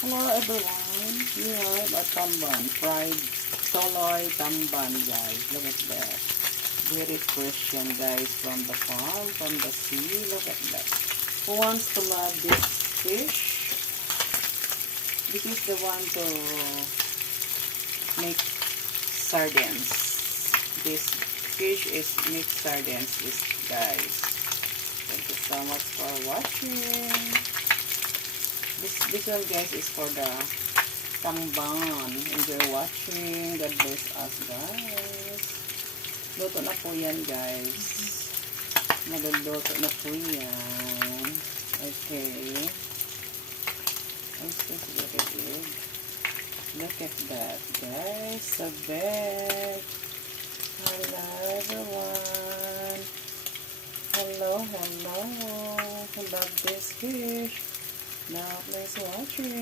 Hello everyone. We have a tamban, fried soloy tamban, guys. Look at that. Very fresh yan, guys, from the farm, from the sea. Look at that. Who wants to love this fish? This is the one to make sardines. This fish is mixed sardines, this, guys. Thank you so much for watching. This one, guys, is for the Tamban. Enjoy watching. God bless us, guys. Luto na po yan, guys. Maluluto na po yan. Okay. I'm supposed to get it. Look at that, guys. So big. Hello, everyone. Hello. I love this fish. Now, let's watch it.